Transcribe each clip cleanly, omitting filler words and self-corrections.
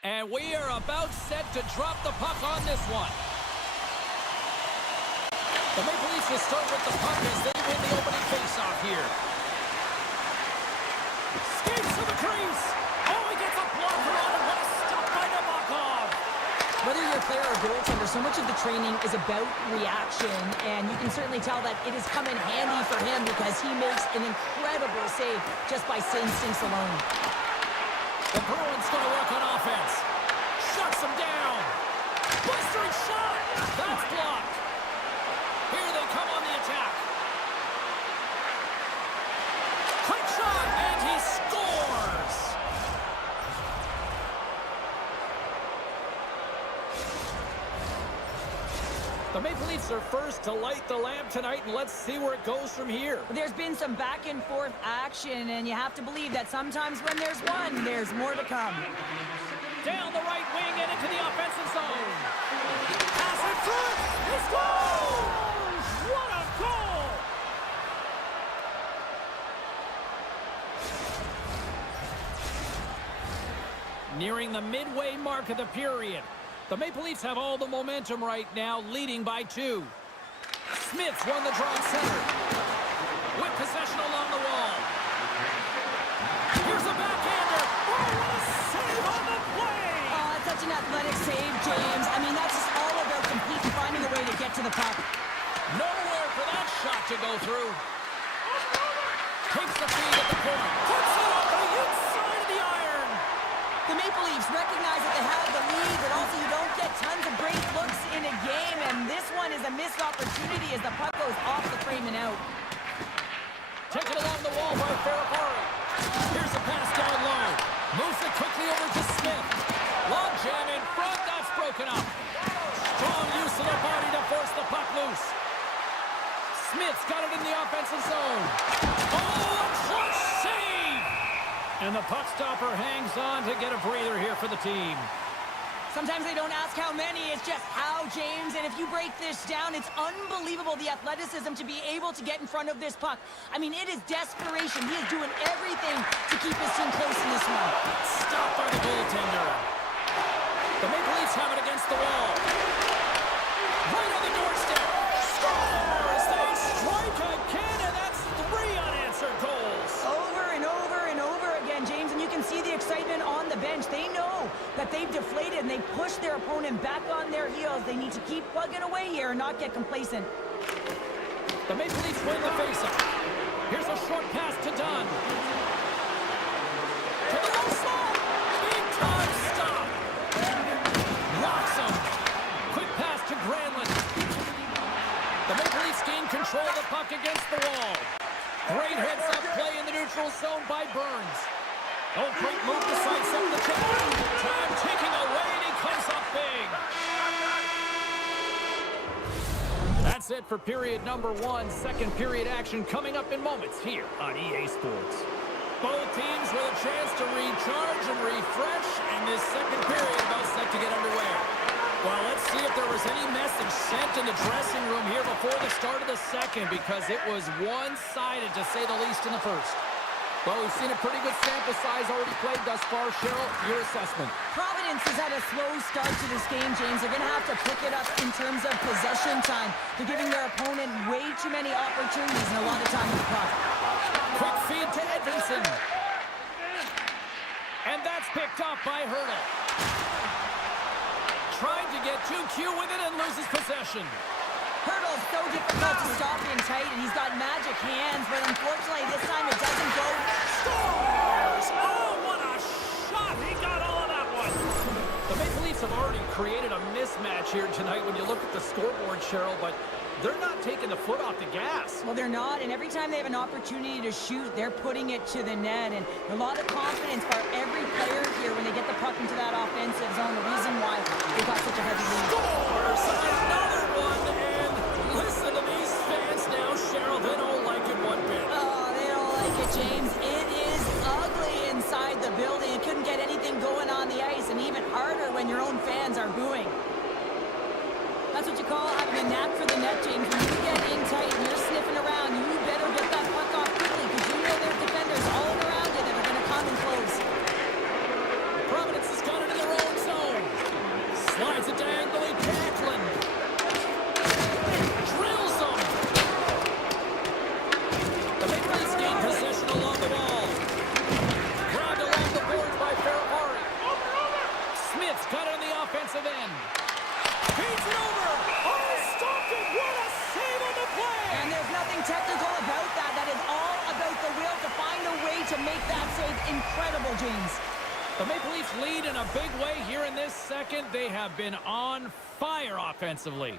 And we are about set to drop the puck on this one. The Maple Leafs will start with the puck as they win the opening faceoff here. Skates to the crease. Oh, he gets a blocker on it. What a stop by Nabokov. Whether you're a player or goaltender, so much of the training is about reaction, and you can certainly tell that it has come in handy for him because he makes an incredible save just by instincts alone. The Bruins going to work on offense. Shuts him down. Blistering shot. That's blocked. Here they come on the attack. Quick shot, and he scores. The Maple Leafs are first to light the lamp tonight, and let's see where it goes from here. There's been some back-and-forth action, and you have to believe that sometimes when there's one, there's more to come. Down the right wing and into the offensive zone. Pass in front. He scores! What a goal! Nearing the midway mark of the period. The Maple Leafs have all the momentum right now, leading by 2. Smith's won the draw at center. With possession along the wall. Here's a backhander. Oh, what a save on the play! Such an athletic save, James. I mean, that's just all about completely finding a way to get to the puck. Nowhere for that shot to go through. Takes the feed at the point. Puts it on the inside of the iron. The Maple Leafs recognize that they have the lead, but also you don't get tons of great looks in a game, and this one is a missed opportunity as the puck goes off the frame and out. Taken along the wall by Ferrapari. Here's a pass down low. Moves it quickly over to Smith. Long jam in front, that's broken up. Strong use of their body to force the puck loose. Smith's got it in the offensive zone. Oh, a clutch save! And the puck stopper hangs on to get a breather here for the team. Sometimes they don't ask how many, it's just how, James. And if you break this down, it's unbelievable the athleticism to be able to get in front of this puck. I mean, it is desperation. He is doing everything to keep his team close in this one. Stopped by the goaltender. The Maple Leafs have it against the wall. Right on the doorstep. Scores! They strike again, and that's 3 unanswered goals. Over and over and over again, James, and you can see the excitement on the bench. They know that they've deflated and they push their opponent back on their heels. They need to keep plugging away here and not get complacent. The Maple Leafs win the faceoff. Here's a short pass to Dunn. To the low slot. Big time stop. Rocks him. Quick pass to Granlund. The Maple Leafs gain control of the puck against the wall. Great heads-up play in the neutral zone by Burns. Oh, great move to sidestep the check. Time ticking away, and he comes up big. That's it for period number 1. Second period action coming up in moments here on EA Sports. Both teams with a chance to recharge and refresh, and this second period about set to get underway. Well, let's see if there was any message sent in the dressing room here before the start of the second, because it was one-sided, to say the least, in the first. Well, we've seen a pretty good sample size already played thus far. Cheryl, your assessment. Providence has had a slow start to this game, James. They're going to have to pick it up in terms of possession time. They're giving their opponent way too many opportunities and a lot of time with the puck. Quick feed to Edvinsson. And that's picked up by Hurdle. Trying to get too cute with it and loses possession. Hurdle's so difficult to stop in tight, and he's got magic hands, but unfortunately this time it doesn't go. Scores! Oh, what a shot! He got all of that one. The Maple Leafs have already created a mismatch here tonight when you look at the scoreboard, Cheryl, but they're not taking the foot off the gas. Well, they're not, and every time they have an opportunity to shoot, they're putting it to the net, and a lot of confidence for every player here when they get the puck into that offensive zone. The reason why they got such a heavy lead. Scores! Another one, and listen to these fans now, Cheryl. They don't like it one bit. Oh, they don't like it, James. It is ugly inside the building. You couldn't get anything going on the ice, and even harder when your own fans are booing. That's what you call having a knack for the net, James. When you get in tight and you're sniffing around, you better get that puck off quickly, because you know there's defenders all around it that are going to come and close. Providence has got it in their own zone. Slides it diagonally, Backlund. Drills them. The Maple Leafs gain possession along the wall. Grabbed along the boards by Ferrapari. Smith's got it on the offensive end. Feeds it over. Oh, stopped it. What a save on the play. And there's nothing technical about that. That is all about the will to find a way to make that save incredible, James. The Maple Leafs lead in a big way here in this second. They have been on fire offensively.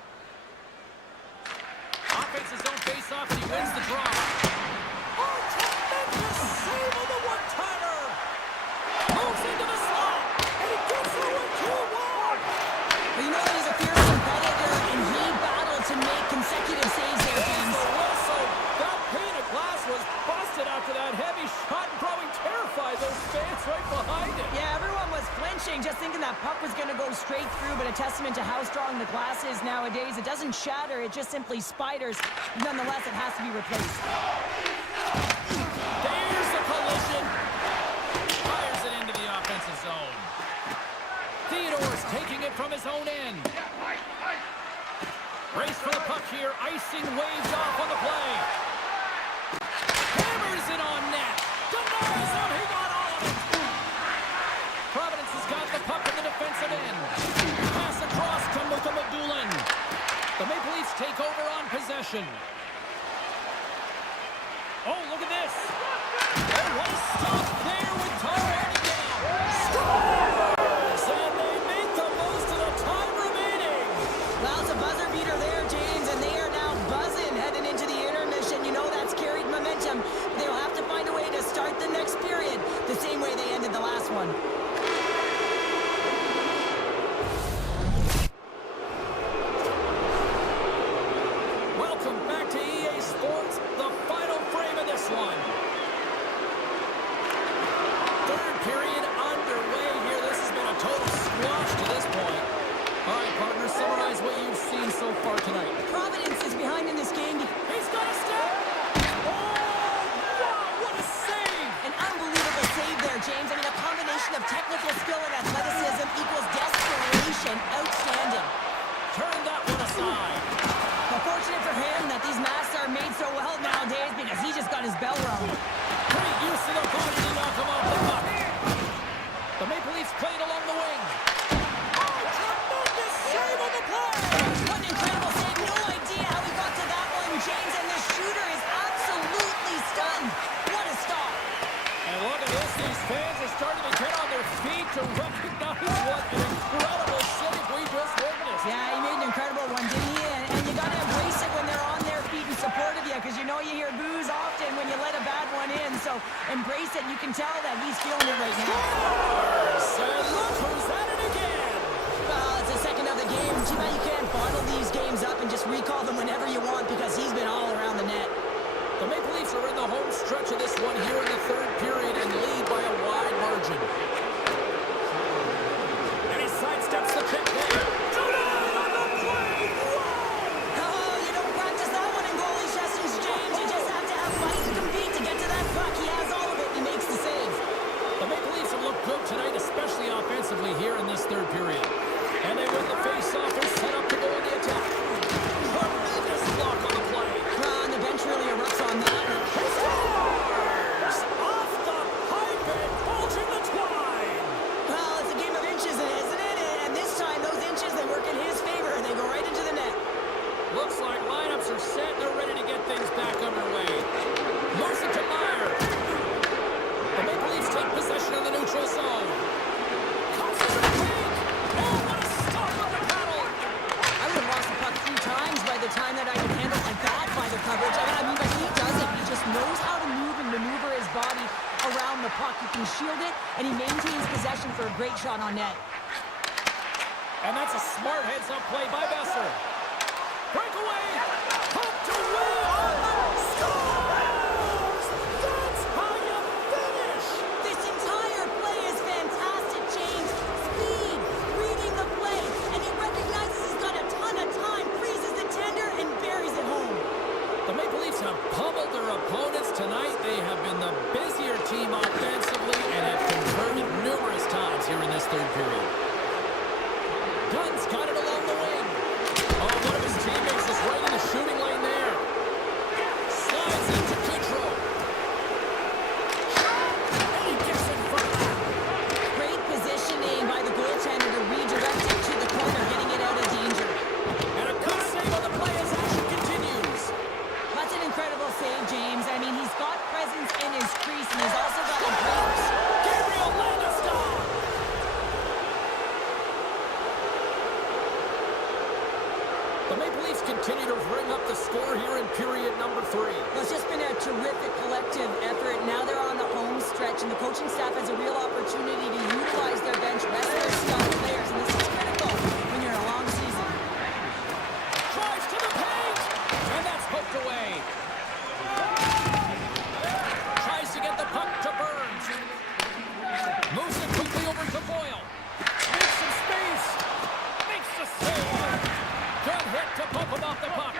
Offense his own face-off, and he wins the draw. Oh, tremendous save on the one-timer. Moves into the slot, and he gets it with 2-1. Well, you know that he's a fierce competitor, and he battled to make consecutive saves there, James. The whistle. That pane of glass was busted after that heavy shot and probably terrified those fans right behind it. Yeah, everyone was flinching, just thinking that puck was going to go straight through, but a testament to how strong the glass is nowadays. It doesn't shatter, it just simply spiders. Nonetheless, it has to be replaced. There's the collision. Fires it into the offensive zone. Theodore's taking it from his own end. Race for the puck here. Icing waved off on the play. Hammers it on net. Denies him. He got all of it. Providence has got the puck in the defensive end. Pass across to Mukamadulin. The Maple Leafs take over on possession. Oh, look at this. Oh, what a stop there with Tyler Hardy down. Scores! And they make the most of the time remaining. Well, it's a buzzer beater there, James, and they are now buzzing heading into the intermission. You know that's carried momentum. They'll have to find a way to start the next period the same way they ended the last one. Welcome back to EA Sports, the final frame of this one. Third period underway here. This has been a total squash to this point. All right, partner, summarize what you've seen so far tonight. Providence is behind in this game. He's got a step. Oh, wow, what a save. An unbelievable save there, James. I mean, a combination of technical skill and athleticism equals desperation. Outstanding. Turn that one aside. Well, fortunate for him that these masks are made so well nowadays, because he just got his bell rung. Great use of the body to knock him off the puck. The Maple Leafs played along the wing. Oh, tremendous save on the play. What an incredible save. No idea how he got to that one, James, and the shooter is absolutely stunned. What a stop. And look at this. These fans are starting to get on their feet to recognize what an incredible save we just witnessed. Yeah, he made an incredible one, didn't he? And you got to embrace it when they're on their feet in support of you, because you know you hear boos often when you let a bad one in. So embrace it. You can tell that he's feeling it right now. And look who's at it again. Well, it's the second of the game. Too bad you can't bottle these games up and just recall them whenever you want, because he's been all around the net. The Maple Leafs Leafs are in the home stretch of this one here in the third period and lead by a wide margin. And he sidesteps the pick there. Denied on the play. Whoa! Oh, you don't practice that one in goalie sessions, James. You just have to have money to compete to get to that puck. He has all of it, and he makes the save. The Maple Leafs have looked good tonight, especially offensively here in this third period. And they win the face-off and set up to go on the attack. Tremendous block on the play. And the bench really erupts on that. He scores! Off the pipe and bulging the twine. Well, it's a game of inches, isn't it? And this time, those inches, they work in his favor, and they go right into the net. Looks like lineups are set and they're ready to get things back underway. Moves it to Meyer. The Maple Leafs take possession of the neutral zone. Comes to the paint. Oh, what a stop on the paddle. I would have lost the puck 3 times by the time that I could handle like that by the coverage. I mean, but he doesn't. He just knows how to move and maneuver his body around the puck. He can shield it, and he maintains possession for a great shot on net. And that's a smart heads-up play by Besser. Breakaway. Pumped away on the scores. That's how you finish. This entire play is fantastic, James. Speed, reading the play, and he recognizes he's got a ton of time, freezes the tender, and buries it home. The Maple Leafs have pummeled their opponents tonight. They have been the busier team offensively and have converted numerous times here in this third period. Gunn's got it along the wing. Oh, one of his teammates is right in the shooting lane there. Slides into Goodrow. And he gets in front of that. Great positioning by the goaltender to redirect it to the corner, getting it out of danger. And a good save on the play as action continues. That's an incredible save, James. I mean, he's got presence in his crease, and he's also got a great... Gabriel Landeskog. The Maple Leafs continue to bring up the score here in period number 3. Well, it's just been a terrific collective effort. Now they're on the home stretch, and the coaching staff has a real opportunity to utilize their bench, rest their star players, and this is critical when you're in a long season. Drives to the paint, and that's poked away. Tries to get the puck to Burns. Moves it quickly over to Boyle. Makes some space. Makes the save. Good hit to pump him off the puck.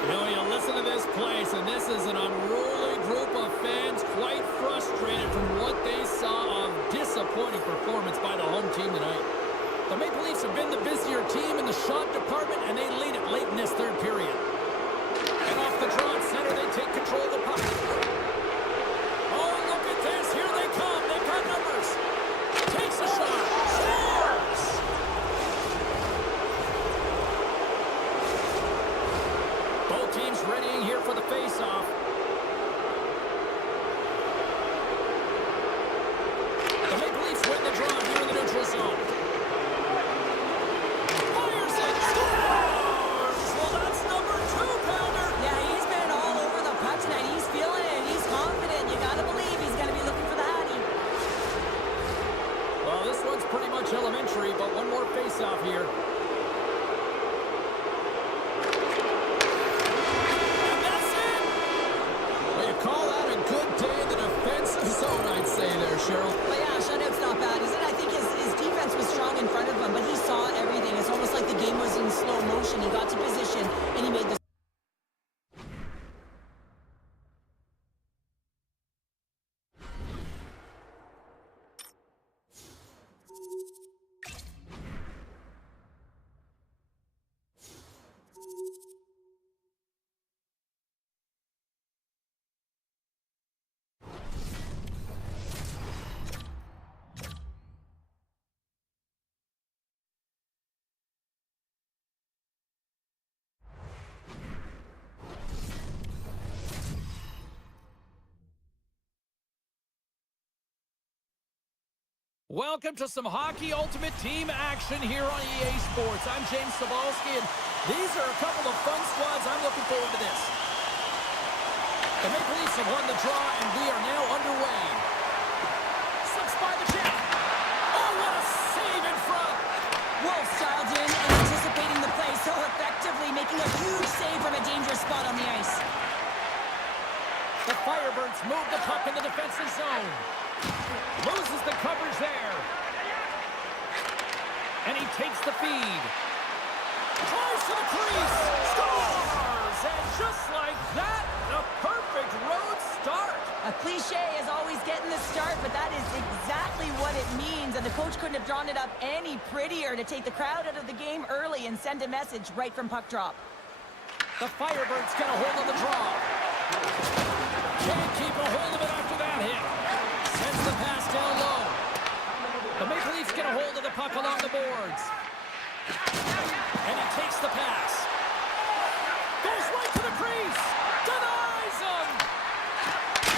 You know, you listen to this place, and this is an unruly group of fans quite frustrated from what they saw of disappointing performance by the home team tonight. The Maple Leafs have been the busier team in the shot department, and they lead it late in this third period. And off the draw at center, they take control of the puck. Oh, look at this. Here they come. They've got numbers. Takes a shot. Scores! Both teams readying here for the face-off. The Maple Leafs win the draw here in the neutral zone. Fires it. Scores! Well, that's number 2-pounder. Yeah, he's been all over the puck tonight. He's feeling it, and he's confident. You got to believe he's going to be looking for the Hattie. Well, this one's pretty much elementary, but one more face-off here. And that's it! Well, you call that a good day in the defensive zone, I'd say there, Cheryl. But yeah, shutout's not bad, is it? I think his defense was strong in front of him, but he saw everything. It's almost like the game was in slow motion. He got to position, and he made the... Welcome to some Hockey Ultimate Team action here on EA Sports. I'm James Cebulski, and these are a couple of fun squads. I'm looking forward to this. The Maple Leafs have won the draw, and we are now underway. Slips by the chip. Oh, what a save in front. Wolf dialed in and anticipating the play so effectively, making a huge save from a dangerous spot on the ice. The Firebirds move the puck in the defensive zone. Loses the coverage there. And he takes the feed. Tries to the crease. Scores! And just like that, a perfect road start. A cliche is always getting the start, but that is exactly what it means. And the coach couldn't have drawn it up any prettier to take the crowd out of the game early and send a message right from puck drop. The Firebirds get a hold of the draw. Can't keep a hold of it after that hit. Sends the pass down low. The Maple Leafs get a hold of the puck along the boards. And he takes the pass. Goes right to the crease. Denies him.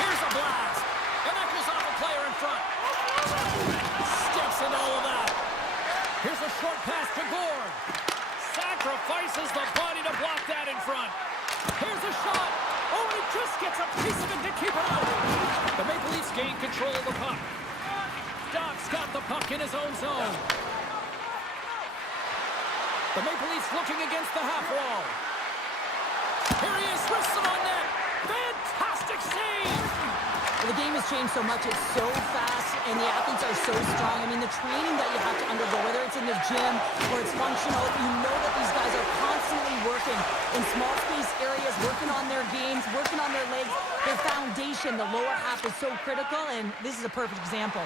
Here's a blast. And that goes off a player in front. Steps into all of that. Here's a short pass to Gord. Sacrifices the body to block that in front. Here's a shot. Oh, he just gets a piece of it to keep it out. The Maple Leafs gain control of the puck. Doc's got the puck in his own zone. The Maple Leafs looking against the half wall. Here he is, wrists him on net. Fantastic save! Well, the game has changed so much. It's so fast, and the athletes are so strong. I mean, the training that you have to undergo, whether it's in the gym or it's functional, you know that these guys are constantly working in small space areas, working on their games, working on their legs. Their foundation, the lower half, is so critical, and this is a perfect example.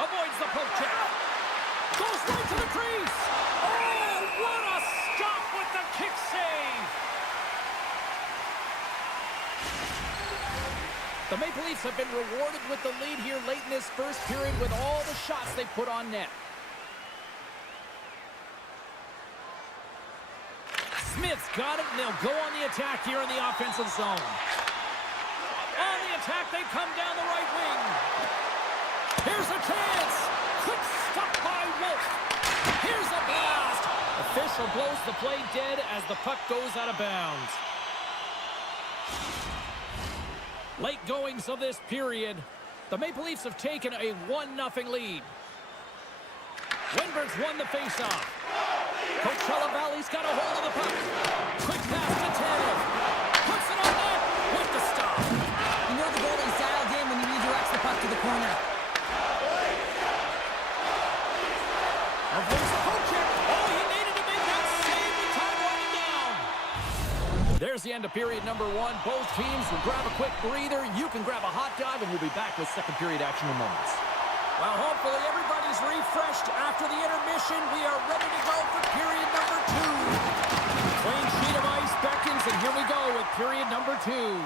Avoids the poke check. Goes right to the crease. Oh, what a stop with the kick save. The Maple Leafs have been rewarded with the lead here late in this first period with all the shots they put on net. Smith's got it, and they'll go on the attack here in the offensive zone. On the attack, they come down the right wing. Here's a chance. Quick stop by Wolf. Here's a blast. Official blows the play dead as the puck goes out of bounds. Late goings of this period. The Maple Leafs have taken a 1-0 lead. Windberg's won the faceoff. Coachella Valley's got a hold of the puck. Quick pass to Tanev. Puts it on net with the stop. You know the goalie's dialed in when he redirects the puck to the corner. Avoids the poke check. Oh, he needed to make that save with time running down. There's the end of period number 1. Both teams will grab a quick breather. You can grab a hot dog, and we'll be back with second period action in moments. Well, hopefully everybody's refreshed after the intermission. We are ready to go for period number 2. Clean sheet of ice beckons, and here we go with period number 2.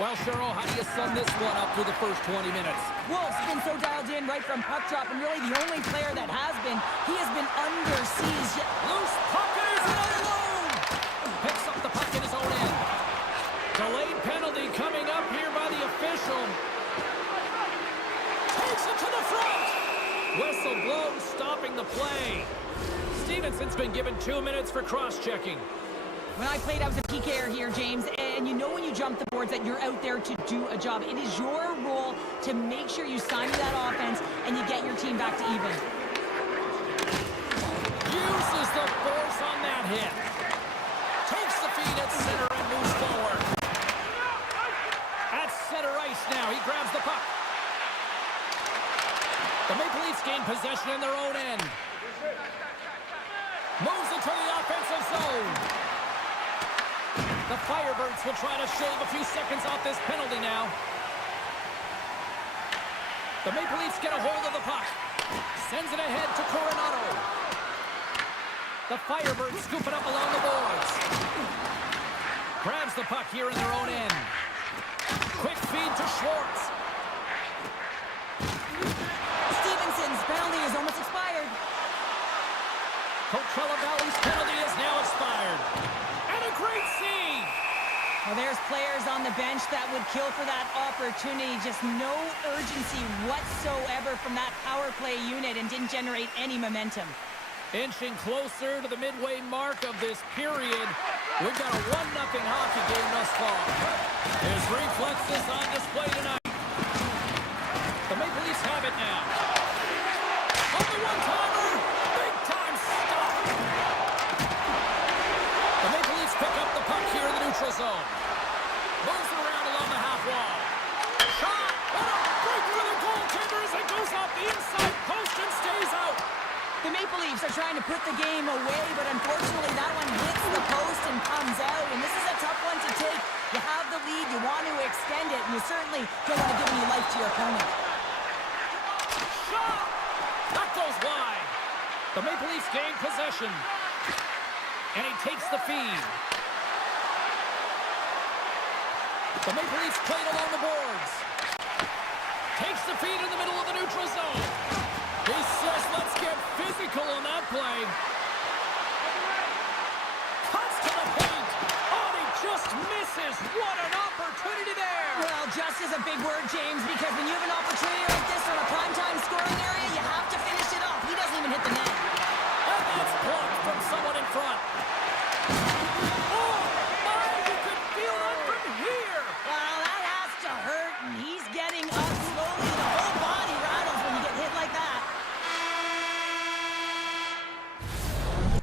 Well, Cheryl, how do you sum this one up through the first 20 minutes? Wolf's been so dialed in right from puck drop, and really the only player that has been. He has been under siege. Loose puck, and he's in alone. Picks up the puck in his own end. Delayed penalty coming up here by the official. Takes it to the front. Whistle blows, stopping the play. Stevenson's been given 2 minutes for cross-checking. When I played, I was a PKer here, James, and you know when you jump the boards that you're out there to do a job. It is your role to make sure you sign that offense and you get your team back to even. Uses the force on that hit. Takes the feed at center and moves forward. At center ice now, he grabs the puck. The Maple Leafs gain possession in their own end. Moves it to the offensive zone. The Firebirds will try to shave a few seconds off this penalty now. The Maple Leafs get a hold of the puck. Sends it ahead to Coronado. The Firebirds scoop it up along the boards. Grabs the puck here in their own end. Quick feed to Schwartz. Stevenson's penalty is almost expired. Coachella Valley's penalty is now expired. And a great save. Well, there's players on the bench that would kill for that opportunity. Just no urgency whatsoever from that power play unit and didn't generate any momentum. Inching closer to the midway mark of this period. We've got a 1-0 hockey game thus far. His reflexes on display tonight. The Maple Leafs have it now. On the one-timer, big-time stop. The Leafs pick up the puck here in the neutral zone. Moves it around along the half wall. Shot! What a break for the goaltender as it goes off the inside post and stays out. The Maple Leafs are trying to put the game away, but unfortunately that one hits the post and comes out. And this is a tough one to take. You have the lead, you want to extend it, and you certainly don't want to give any life to your opponent. Shot! That goes wide. The Maple Leafs gain possession. And he takes the feed. The Maple Leafs played along the boards. Takes the feed in the middle of the neutral zone. He says, let's get physical on that play. Cuts to the paint. Oh, he just misses. What an opportunity there. Well, just is a big word, James, because when you have an opportunity like this on a primetime scoring area, you have to finish it off. He doesn't even hit the net. And that's blocked from someone in front. Oh, my, you can feel that from here. Well, that has to hurt, and he's getting up slowly. The whole body rattles when you get hit like that.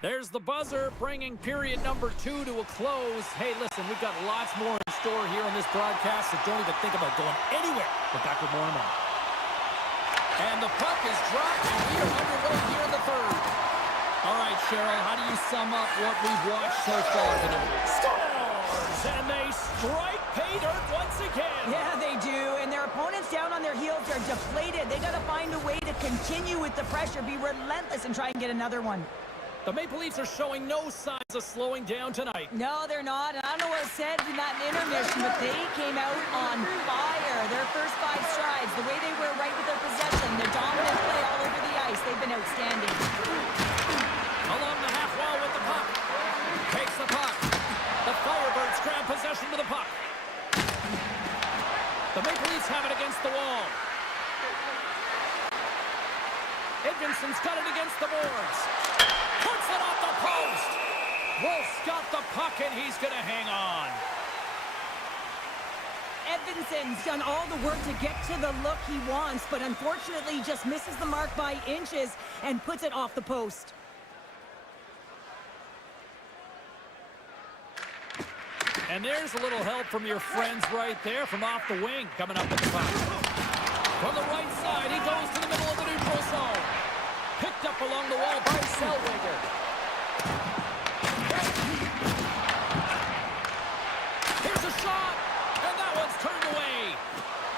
There's the buzzer, bringing period number 2 to a close. Hey, listen, we've got lots more in store here on this broadcast, so don't even think about going anywhere. We're back with more in a moment. And the puck is dropped, and we are underway here in the third. All right, Cheryl, how do you sum up what we've watched so far tonight? Scores! And they strike pay dirt once again. Yeah, they do, and their opponents down on their heels are deflated. They got to find a way to continue with the pressure, be relentless, and try and get another one. The Maple Leafs are showing no signs of slowing down tonight. No, they're not. And I don't know what was said in that intermission, but they came out on fire. Their first 5 strides, the way they were right with their possession, their dominant play all over the ice, they've been outstanding. Along the half wall with the puck. Takes the puck. The Firebirds grab possession with the puck. The Maple Leafs have it against the wall. Edvinson's got it against the boards. Puts it off the post. Wolf's got the puck, and he's going to hang on. Edvinson's done all the work to get to the look he wants, but unfortunately just misses the mark by inches and puts it off the post. And there's a little help from your friends right there from off the wing, coming up with the puck. From the right side, he goes to the middle of the neutral zone. Picked up along the wall by Zellweger. Here's a shot, and that one's turned away.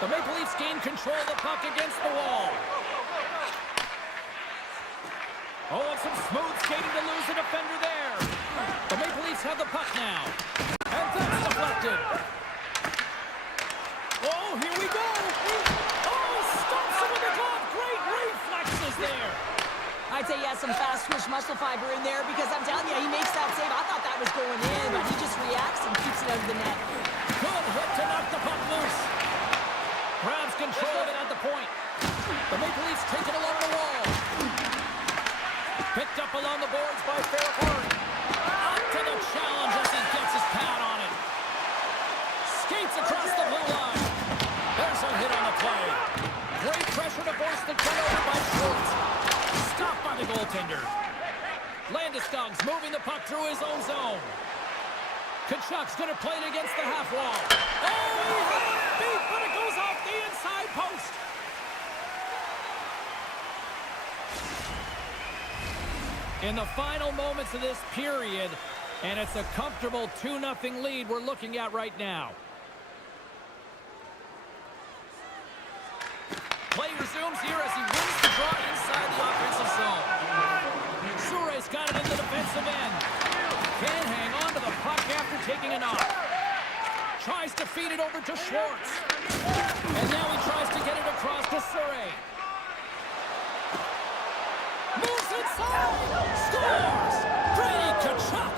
The Maple Leafs gain control of the puck against the wall. Oh, and some smooth skating to lose a defender there. The Maple Leafs have the puck now. And that's deflected. Oh, here we go. Oh, stops him with the glove. Great reflexes there. I'd say he has some fast twitch muscle fiber in there because I'm telling you, he makes that save. I thought that was going in, but he just reacts and keeps it out of the net. Good hit to knock the puck loose. Grabs control of it at the point. The Maple Leafs take it along the wall. Picked up along the boards by Ferrapari. Up to the challenge as he gets his pad on it. Skates across the blue line. There's a hit on the play. Great pressure to force the turnover by Schultz. Stopped by the goaltender. Landeskog's moving the puck through his own zone. Kachuk's going to play it against the half wall. Oh, he had it beat, but it goes off the inside post. In the final moments of this period, and it's a comfortable 2-0 lead we're looking at right now. Play resumes here as he wins the draw inside the offensive zone. Sure's got it in the defensive end. Can't hang on to the puck after taking a knock. Tries to feed it over to Schwartz. And now he tries to get it across to Sure. Moves inside! Scores! Brady Tkachuk!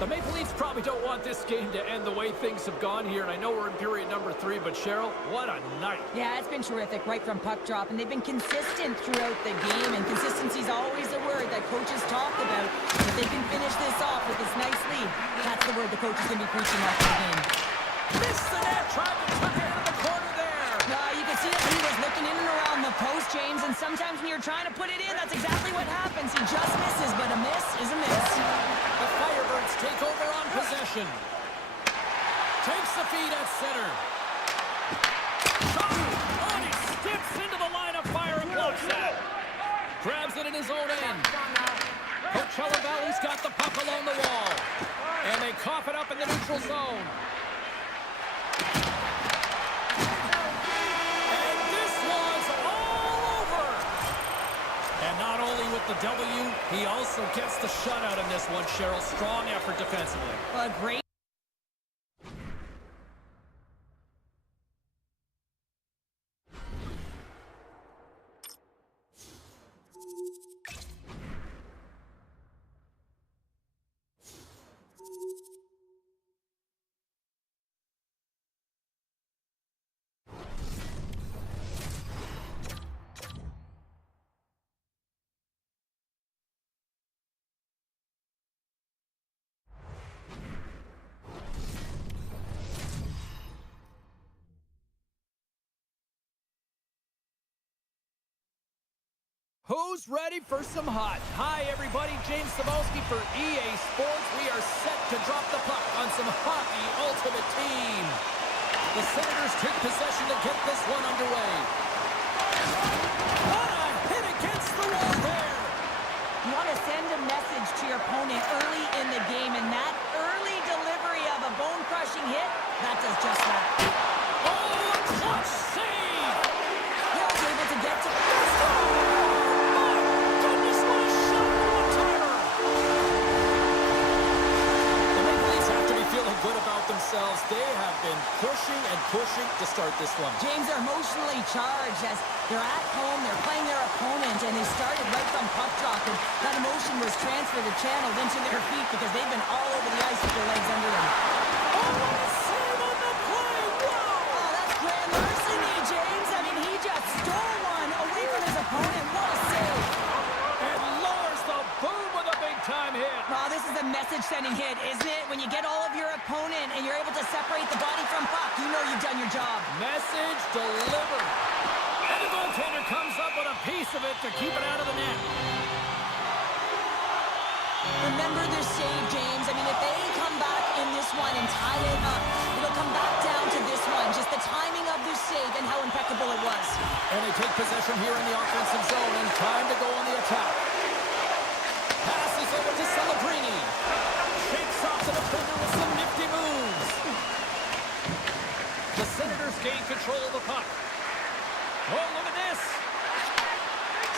The Maple Leafs probably don't want this game to end the way things have gone here, and I know we're in period number 3, but Cheryl, what a night. Yeah, it's been terrific right from puck drop, and they've been consistent throughout the game, and consistency is always a word that coaches talk about. If they can finish this off with this nice lead, that's the word the coach is going to be preaching after the game. Missed the net, tried to tuck it into the corner there. You could James, and sometimes when you're trying to put it in, that's exactly what happens. He just misses, but a miss is a miss. The Firebirds take over on possession. Takes the feed at center. Shot! Oh, and he steps into the line of fire and blocks that. Grabs it in his own end. Coachella Valley's got the puck along the wall. And they cough it up in the neutral zone. And this was all over. And not only with the W, he also gets the shutout in this one, Cheryl. Strong effort defensively. A great. Who's ready for some hot? Hi, everybody. James Cybulski for EA Sports. We are set to drop the puck on some hockey ultimate team. The Senators take possession to get this one underway. What a hit against the wall there. You want to send a message to your opponent early in the game, and that early delivery of a bone-crushing hit, that does just that. Oh, a clutch save! He was able to get to the good about themselves. They have been pushing and pushing to start this one. James are emotionally charged as they're at home, they're playing their opponent, and they started right from puck drop, and that emotion was transferred and channeled into their feet because they've been all over the ice with their legs under them. Oh, what a save on the play! Wow! Oh, that's grand larceny, James. I mean, he just stole one away from his opponent. What a save! And lowers the boom with a big-time hit. Oh, this is a message-sending hit, isn't it? When you get all of your opponent and you're able to separate the body from puck, you know you've done your job. Message delivered. And the goaltender comes up with a piece of it to keep it out of the net. Remember this save, James. I mean, if they come back in this one and tie it up, it'll come back down to this one. Just the timing of this save and how impeccable it was. And they take possession here in the offensive zone, and time to go on the attack. Passes over to Celebrini. Shakes off the defender with some nifty moves. The Senators gain control of the puck. Oh, look at this.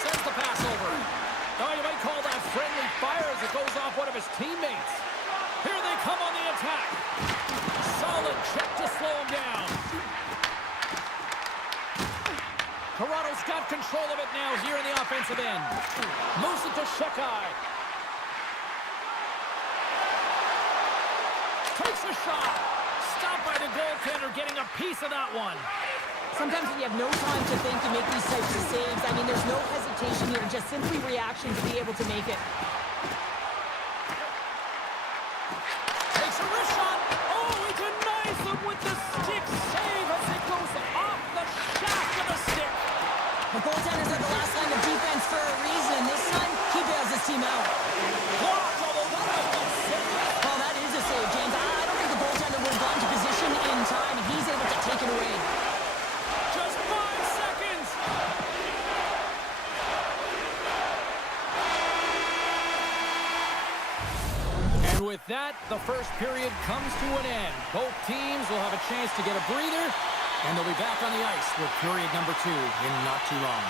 Sends the pass over. Oh, you might call that friendly fire as it goes off one of his teammates. Here they come on the attack. Solid check to slow him down. Toronto's got control of it now here in the offensive end. Moves it to Shekai. Takes a shot. Stopped by the goaltender, getting a piece of that one. Sometimes when you have no time to think, you make these types of saves. I mean, there's no hesitation here, just simply reaction to be able to make it. Takes a wrist shot. Oh, he denies him with the stick save as it goes off the shaft of the stick. The goaltenders are the last line of defense for a reason. This time, he bails his team out. Blocked, although that was a save. Well, that is a save, James. I don't think the goaltender would have gone to position in time, and he's able to take it away. Just 5 seconds. And with that, the first period comes to an end. Both teams will have a chance to get a breather, and they'll be back on the ice with period number 2 in not too long.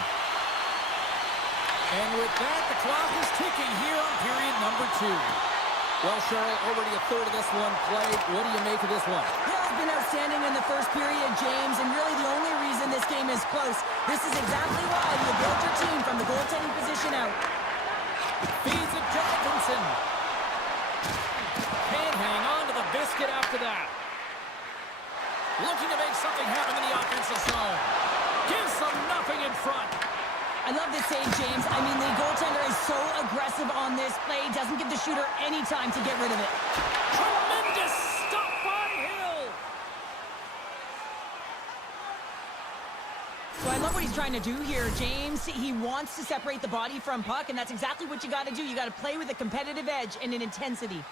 And with that, the clock is ticking here on period number 2. Well, Cheryl, already a third of this one played. What do you make of this one? Yeah, it's been outstanding in the first period, James, and really the only reason this game is close. This is exactly why you built your team from the goaltending position out. Feeds it to Edmondson. Can't hang on to the biscuit after that. Looking to make something happen in the offensive zone. Gives them nothing in front. I love this save, James. I mean, the goaltender is so aggressive on this play. Doesn't give the shooter any time to get rid of it. Tremendous stop by Hill. So I love what he's trying to do here, James. He wants to separate the body from puck, and that's exactly what you got to do. You got to play with a competitive edge and an intensity.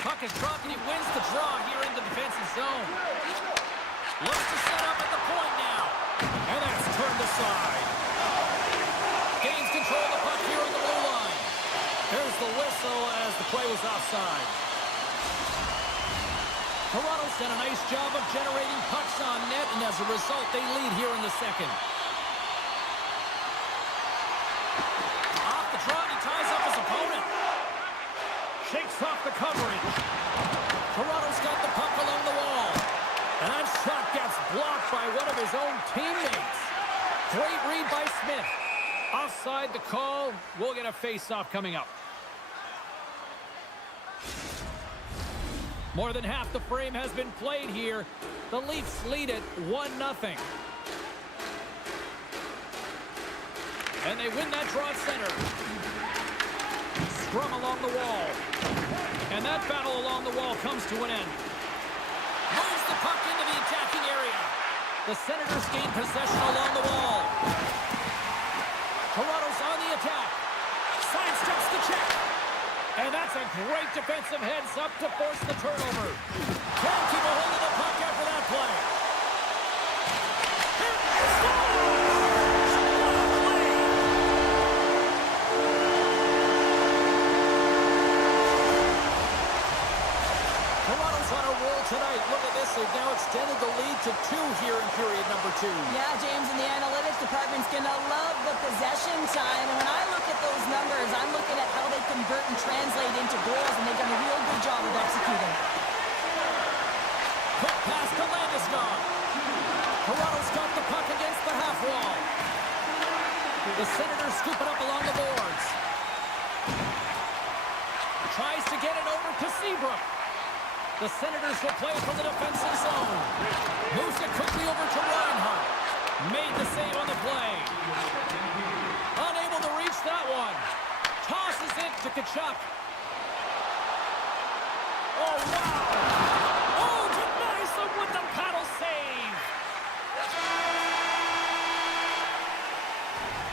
Puck is dropped, and he wins the draw here in the defensive zone. Looks to set up at the point now. And that's turned aside. Gains control of the puck here on the blue line. There's the whistle as the play was offside. Toronto's done a nice job of generating pucks on net, and as a result, they lead here in the second. Off the draw, and he ties up his opponent. Shakes off the coverage. Toronto's got the puck along the wall. And that shot gets blocked by one of his own teammates. Great read by Smith. Offside the call. We'll get a face-off coming up. More than half the frame has been played here. The Leafs lead it 1-0. And they win that draw at center. Scrum along the wall. And that battle along the wall comes to an end. Moves the puck into the attacking area. The Senators gain possession along the wall. Toronto's on the attack. Sidesteps the check. And that's a great defensive heads-up to force the turnover. Can't keep a hold of the puck after that play. Toronto's on a roll tonight. Look at this. They've now extended the lead to 2 here in period number 2. Yeah, James, and the analytics department's going to love the possession time. And when I look at those numbers, I'm looking at how they convert and translate into goals, and they've done a real good job of executing. Quick pass to Landeskog. Toronto's got the puck against the half wall. The Senators scoop it up along the boards. Tries to get it over to Seabrook. The Senators will play from the defensive zone. Moves it quickly over to Reinhart. Made the save on the play. Unable to reach that one. Tosses it to Tkachuk. Oh, wow. Oh, denies him with the paddle save.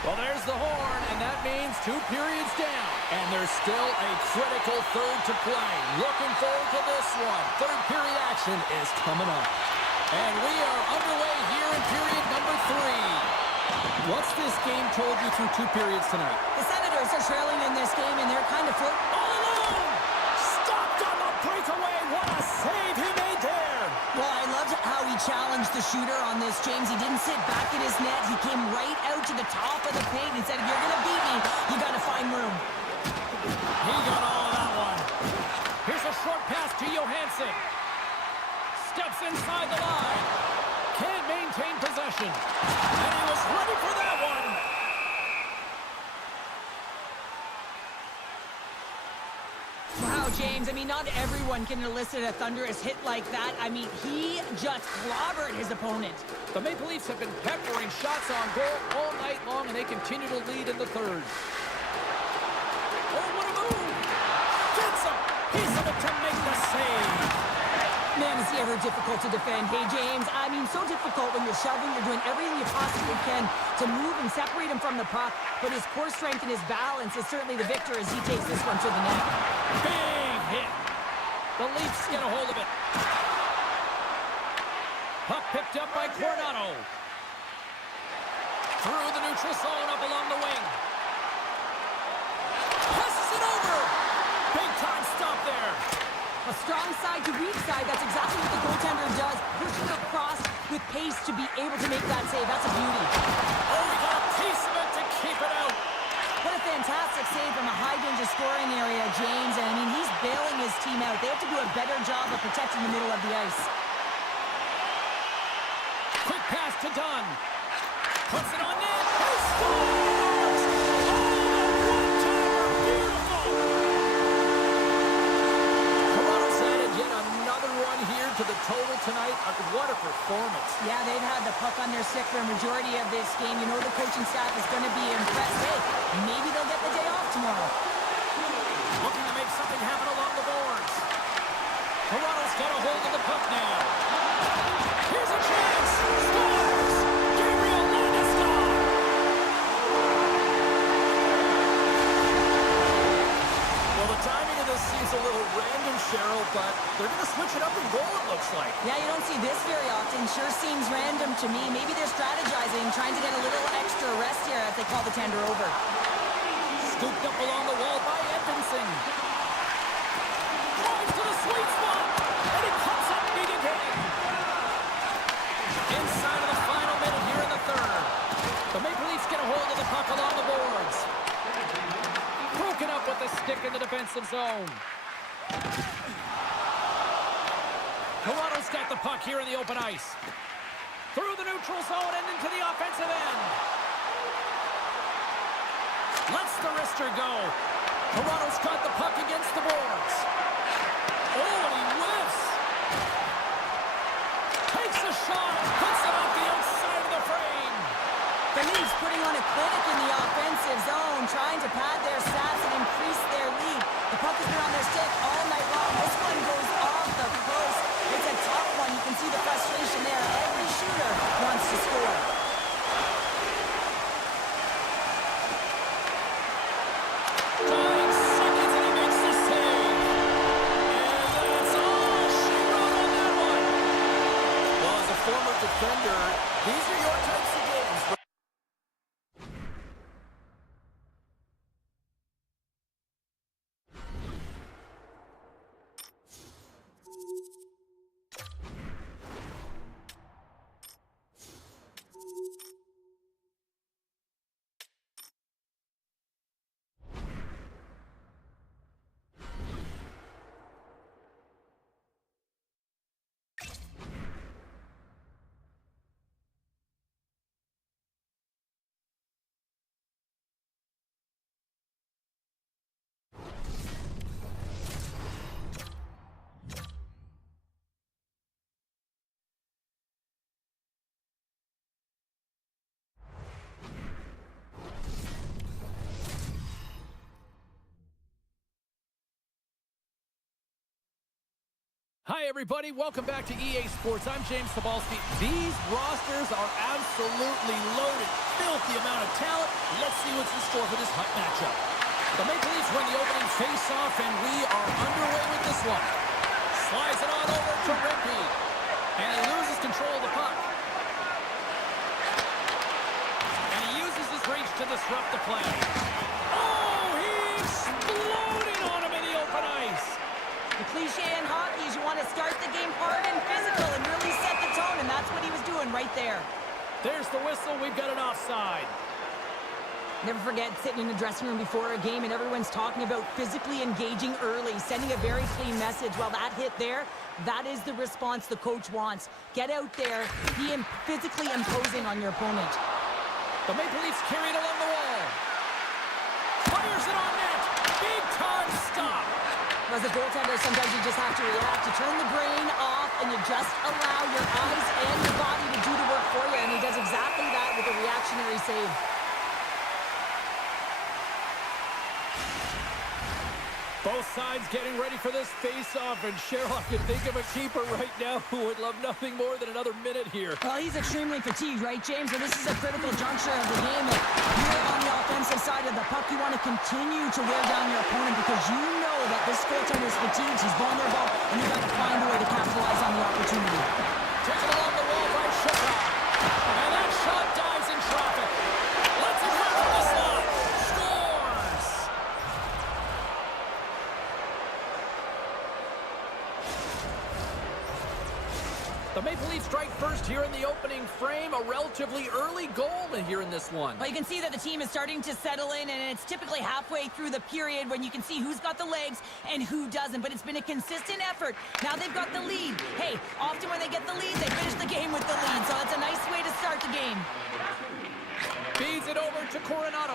Well, there's the horn, and that means 2 periods down. And there's still a critical third to play. Looking forward to this one. Third period action is coming up. And we are underway here in period number 3. What's this game told you through 2 periods tonight? The Senators are trailing in this game, and they're kind of floating. All alone! Stopped on the breakaway. What a save he made there. Well, I loved how he challenged the shooter on this, James. He didn't sit back at his net. He came right out to the top of the paint and said, if you're going to beat me, you got to find room. He got all of that one. Here's a short pass to Johansson. Steps inside the line. Can't maintain possession. And he was ready for that one. Wow, James, I mean, not everyone can elicit a thunderous hit like that. I mean, he just clobbered his opponent. The Maple Leafs have been peppering shots on goal all night long, and they continue to lead in the third. Oh, what a move! Gets him! He's in it to make the save. Man, is he ever difficult to defend. Hey, James, I mean, so difficult when you're shoving, you're doing everything you possibly can to move and separate him from the puck, but his core strength and his balance is certainly the victor as he takes this one to the net. Big hit. The Leafs get a hold of it. Puck picked up by Coronado. Through the neutral zone, up along the wing. Passes it over. Big time stop there. A strong side to weak side, that's exactly what the goaltender does. Pushing across with pace to be able to make that save. That's a beauty. Oh, he got a piece of it to keep it out. What a fantastic save from a high-danger scoring area, James. And, I mean, he's bailing his team out. They have to do a better job of protecting the middle of the ice. Quick pass to Dunn. Puts it on net. He scores! To the total tonight. What a performance. Yeah, they've had the puck on their stick for a majority of this game. You know the coaching staff is going to be impressed. Hey, maybe they'll get the day off tomorrow. Looking to make something happen along the boards. Toronto's got a hold of the puck now. Here's a chance. but they're going to switch it up in goal, it looks like. Yeah, you don't see this very often. Sure seems random to me. Maybe they're strategizing, trying to get a little extra rest here as they call the tender over. Scooped up along the wall by Edmondson. Drives to the sweet spot, and he comes up big again. Inside of the final minute here in the third. The Maple Leafs get a hold of the puck along the boards. Broken up with the stick in the defensive zone. Toronto's got the puck here in the open ice. Through the neutral zone and into the offensive end. Lets the wrister go. Toronto's got the puck against the boards. Oh, and he whiffs. Takes a shot. Puts it off the outside of the frame. The Leafs putting on a clinic in the offensive zone, trying to pad their stats and increase their lead. The puck has been on their stick all night long. This one goes off the post. It's a tough one. You can see the frustration there. Every shooter wants to score. Dying seconds and he makes the save. And that's all she wrote on that one. Well, as a former defender, these are your types of games. Hi, everybody. Welcome back to EA Sports. I'm James Cebulski. These rosters are absolutely loaded. Filthy amount of talent. Let's see what's in store for this hot matchup. The Maple Leafs win the opening face-off, and we are underway with this one. Slides it on over to Rimpey. And he loses control of the puck. And he uses his reach to disrupt the play. Oh, he exploded on him in the open ice. The cliche in hockey is you want to start the game hard and physical and really set the tone, and that's what he was doing right there. There's the whistle. We've got an offside. Never forget sitting in the dressing room before a game and everyone's talking about physically engaging early, sending a very clean message. Well, that hit there, that is the response the coach wants. Get out there, be physically imposing on your opponent. The Maple Leafs carry it along the wall. Fires it on net. Big time stop. As a goaltender, sometimes you just have to react. You turn the brain off and you just allow your eyes and your body to do the work for you. And he does exactly that with a reactionary save. Both sides getting ready for this face-off, and Cheryl, I can think of a keeper right now who would love nothing more than another minute here. Well, he's extremely fatigued, right, James? So this is a critical juncture of the game. You're on the offensive side of the puck. You want to continue to wear down your opponent because you know that this goaltender is fatigued. He's vulnerable, and you've got to find a way to capitalize on the opportunity. Taken along the wall by Shukoff. And that shot dives in traffic. Let's it run from the slot. Scores! The Maple Leafs strike first here in the opening frame. A relatively early goal here in this one. Well, you can see that the team is starting to settle in, and it's typically halfway through the period when you can see who's got the legs and who doesn't. But it's been a consistent effort. Now they've got the lead. Hey, often when they get the lead, they finish the game with the lead. So it's a nice way to start the game. Feeds it over to Coronado.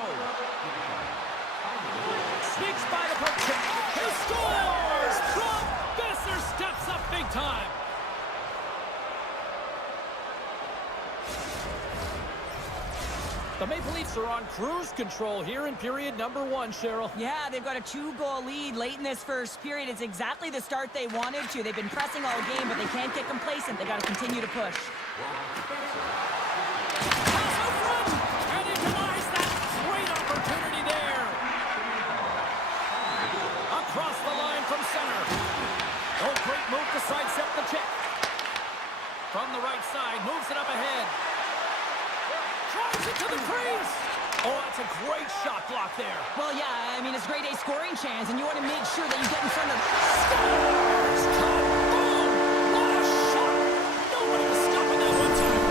Sneaks by the puck. He scores! Brock Boeser steps up big time. The Maple Leafs are on cruise control here in period number one, Cheryl. Yeah, they've got a 2-goal lead late in this first period. It's exactly the start they wanted to. They've been pressing all game, but they can't get complacent. They got to continue to push. Pass out front, and he denies that great opportunity there. Across the line from center. Open side, moves it up ahead. Drives it to the crease. Oh, that's a great shot block there. Well, yeah, I mean, it's grade A scoring chance, and you want to make sure that you get in front of... Scores! Boom! What a shot! Nobody was stopping that one time.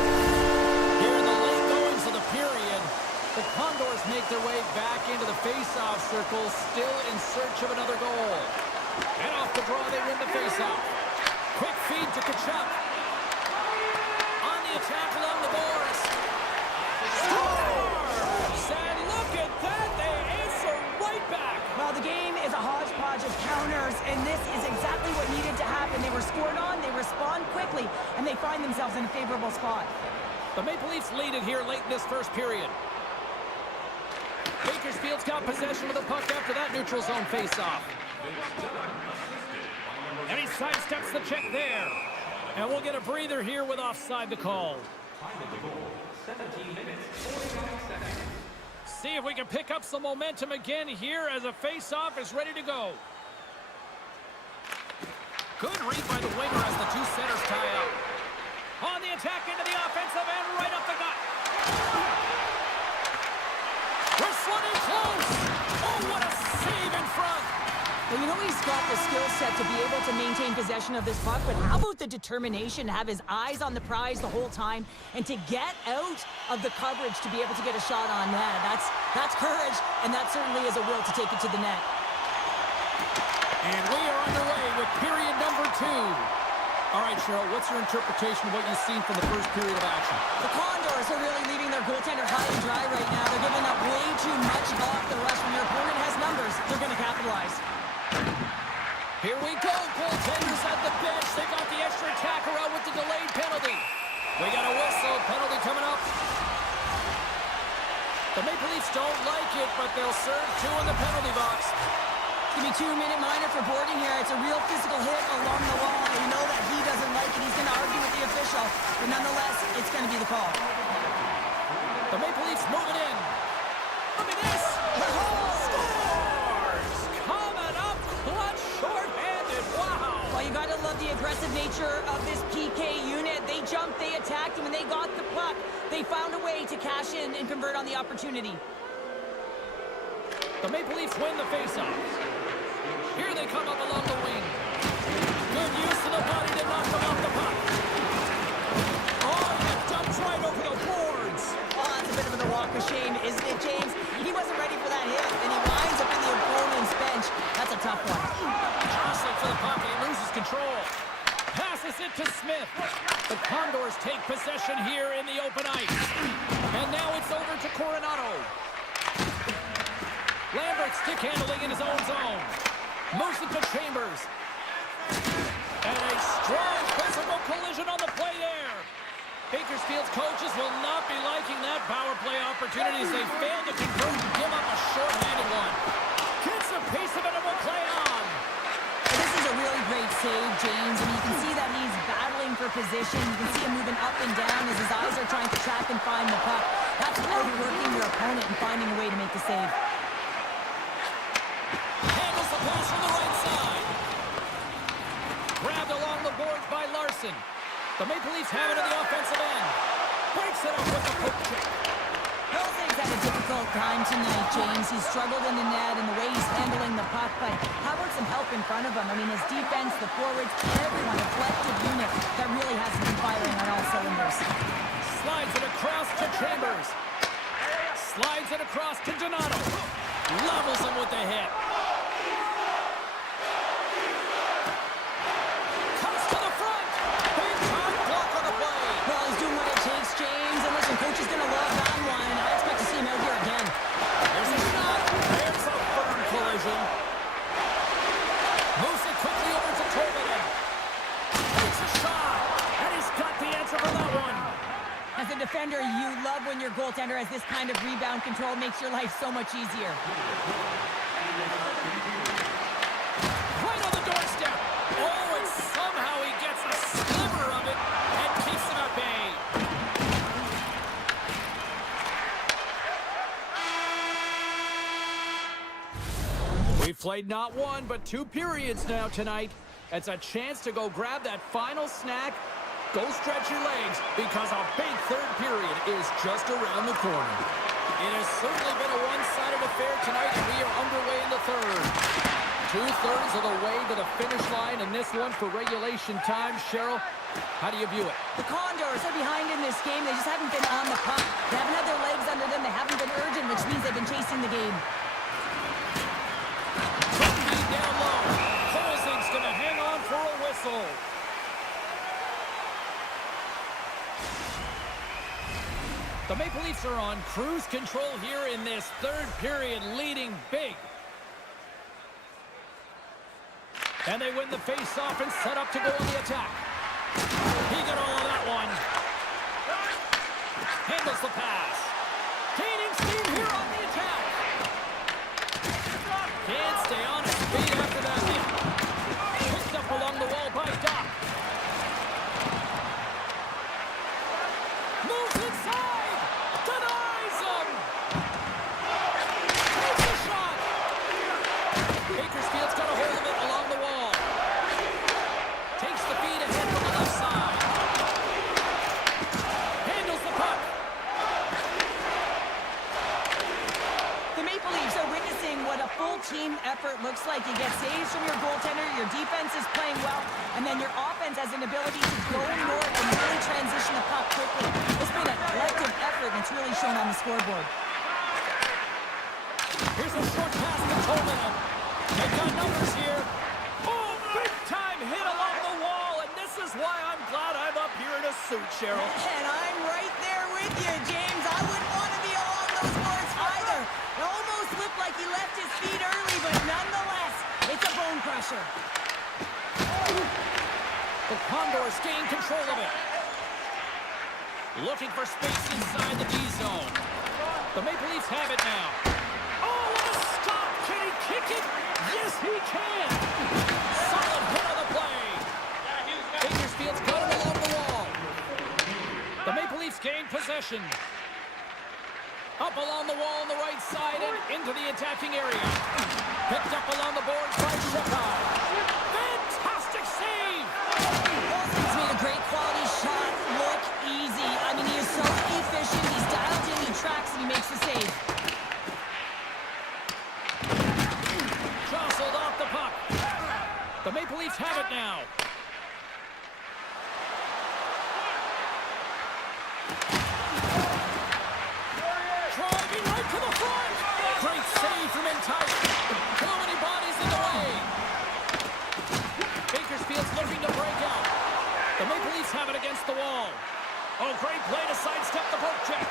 Here in the late goings of the period, the Condors make their way back into the face-off circle, still in search of another goal. And off the draw, they win the face-off. Quick feed to Tkachuk. On the attack along the boards. Scores! And look at that, they answer right back. Well, the game is a hodgepodge of counters, and this is exactly what needed to happen. They were scored on, they respond quickly, and they find themselves in a favorable spot. The Maple Leafs lead it here late in this first period. Bakersfield's got possession of the puck after that neutral zone face-off. And he sidesteps the check there. And we'll get a breather here with offside the call. See if we can pick up some momentum again here as a face-off is ready to go. Good read by the winger as the two centers tie up. On the attack into the offensive end, right up the gut. We're slipping close. Oh, what a save in front. Well, you know he's got the skill set to be able to maintain possession of this puck, but how about the determination to have his eyes on the prize the whole time and to get out of the coverage to be able to get a shot on net? That's courage, and that certainly is a will to take it to the net. And we are underway with period number 2. All right, Cheryl, what's your interpretation of what you've seen from the first period of action? The Condors are really leaving their goaltender high and dry right now. They're giving up way too much off the rush. When your opponent has numbers, they're going to capitalize. Here we go. Goaltenders at the bench. They got the extra attacker out with the delayed penalty. We got a whistle. Penalty coming up. The Maple Leafs don't like it, but they'll serve 2 in the penalty box. It's going to be 2-minute minor for boarding here. It's a real physical hit along the wall. You know that he doesn't like it. He's going to argue with the official. But nonetheless, it's going to be the call. The Maple Leafs moving in. Look at this. Scores! Coming up clutch, short-handed. Wow. Well, you got to love the aggressive nature of this PK unit. They jumped, they attacked, and when they got the puck, they found a way to cash in and convert on the opportunity. The Maple Leafs win the faceoff. Here they come up along the wing. Good use of the body to knock them off the puck. Oh, that dumps right over the boards. Oh, that's a bit of a walk of shame, isn't it, James? He wasn't ready for that hit, and he winds up in the opponent's bench. That's a tough one. Jostling for the puck, and he loses control. Passes it to Smith. The Condors take possession here in the open ice. And now it's over to Coronado. Lambert stick handling in his own zone. Moves it to Chambers. And a strong physical collision on the play there. Bakersfield's coaches will not be liking that power play opportunity as they fail to convert and give up a short-handed one. Gets a piece of it and will play on. This is a really great save, James, and you can see that he's battling for position. You can see him moving up and down as his eyes are trying to track and find the puck. That's outworking your opponent and finding a way to make the save. Handles the pass from the right side. Grabbed along the boards by Larson. The Maple Leafs have it in the offensive end. Breaks it up with the poke check. Helsing's had a difficult time tonight, James. He's struggled in the net and the way he's handling the puck, but how about some help in front of him? I mean, his defense, the forwards, everyone, a collective unit that really hasn't been firing on all cylinders. Slides it across to Chambers. Slides it across to Donato. Levels him with the hit. Comes to the front. Big time block on the play. Well, he's doing what it takes, James. And listen, coach is going to love that one. I expect to see him out here again. There's a shot. There's a firm collision. Moves it quickly over to Tolvanen. Takes a shot. And he's got the answer for that one. As a defender, you love when your goaltender has this kind of rebound control. Makes your life so much easier. Right on the doorstep. Oh, and somehow he gets a sliver of it and keeps him at bay. We've played not one, but 2 periods now tonight. It's a chance to go grab that final snack Go stretch your legs because a big third period is just around the corner. It has certainly been a one-sided affair tonight, and we are underway in the third. Two-thirds of the way to the finish line in this one for regulation time. Cheryl, how do you view it? The Condors are behind in this game. They just haven't been on the puck. They haven't had their legs under them. They haven't been urgent, which means they've been chasing the game. Down low. Holzing's going to hang on for a whistle. The Maple Leafs are on cruise control here in this third period, leading big. And they win the face-off and set up to go on the attack. He got all of that one. Handles the pass. Gaining steam here on the attack. Can't stay on his feet after that hit. Picked up along the wall by Doc. Moves inside. Denies him. Takes a shot. Bakersfield's got a hold of it along the wall. Takes the feed ahead from the left side. Handles the puck. The Maple Leafs are witnessing what a full team effort looks like. You get saves from your goaltender, your defense is playing well, and then your offense has an ability to go north and really transition the puck quickly. It's been a collective effort that's really shown on the scoreboard. Here's a short pass to Tolman. They've got numbers here. Oh, big time hit along the wall, and this is why I'm glad I'm up here in a suit, Cheryl. And I'm right there with you, James. I wouldn't want to be along those boards either. It almost looked like he left his feet early, but nonetheless, it's a bone crusher. The Condors gain control of it. Looking for space inside the D zone. The Maple Leafs have it now. Oh, what a stop! Can he kick it? Yes, he can! Solid hit on the play. Bakersfield's got it along the wall. The Maple Leafs gain possession. Up along the wall on the right side and into the attacking area. Picked up along the boards by Sheppard. Fantastic save! Holzing's made a great quality shot look easy. I mean, he is so efficient. He's dialed in, he tracks, and he makes the save. Jostled off the puck. The Maple Leafs have it now. Driving right to the front. Great save from Entire. Too many bodies in the way. Bakersfield's looking to break out. The Maple Leafs have it against the wall. Oh, great play to sidestep the poke check.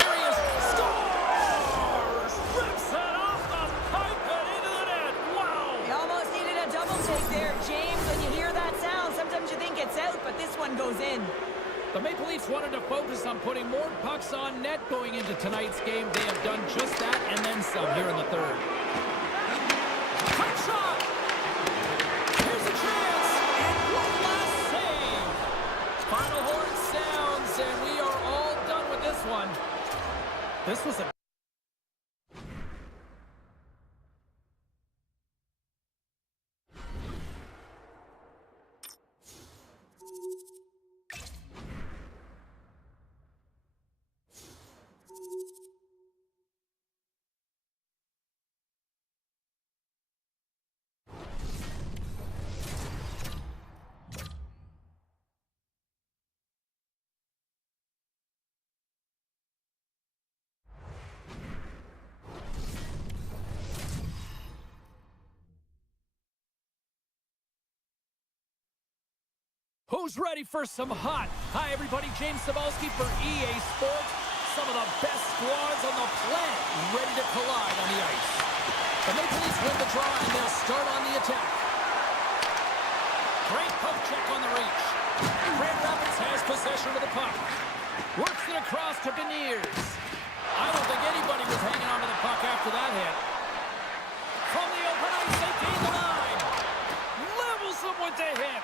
Here he is. Scores! Rips it off the pipe and into the net. Wow! He almost needed a double take there, James. When you hear that sound, sometimes you think it's out, but this one goes in. The Maple Leafs wanted to focus on putting more pucks on net going into tonight's game. They have done just that and then some here in the third. Quick shot! Here's a chance! And one last save! Final horn sounds, and we are all done with this one. This was a... Who's ready for some hot? Hi, everybody. James Cybulski for EA Sports. Some of the best squads on the planet ready to collide on the ice. The Maple Leafs win the draw, and they'll start on the attack. Great poke check on the reach. Grand Rapids has possession of the puck. Works it across to Beniers. I don't think anybody was hanging onto the puck after that hit. From the open ice, they gain the line. Levels them with the hit.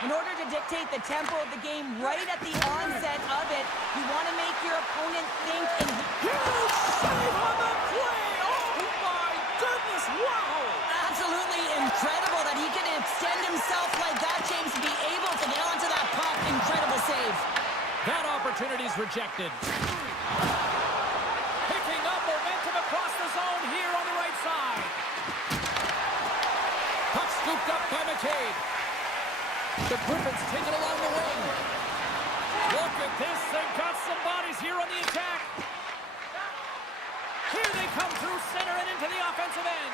In order to dictate the tempo of the game right at the onset of it, you want to make your opponent think and... Huge save on the play! Oh my goodness, wow! Absolutely incredible that he can extend himself like that, James, to be able to get onto save. That opportunity's rejected. Picking up momentum across the zone here on the right side. Puck scooped up by McCabe. The Griffins take it along the wing. Look at this. They've got some bodies here on the attack. Here they come through center and into the offensive end.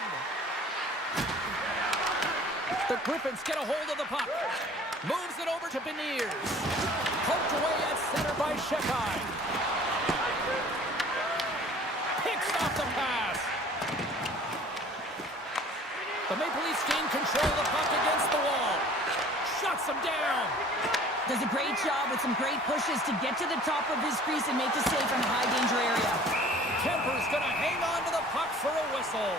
The Griffins get a hold of the puck. Moves it over to Beniers. Poked away at center by Shekai. Picks off the pass. The Maple Leafs gain control of the puck against the wall. Shuts him down. Does a great job with some great pushes to get to the top of his crease and make the save from a high danger area. Kemper's gonna hang on to the puck for a whistle.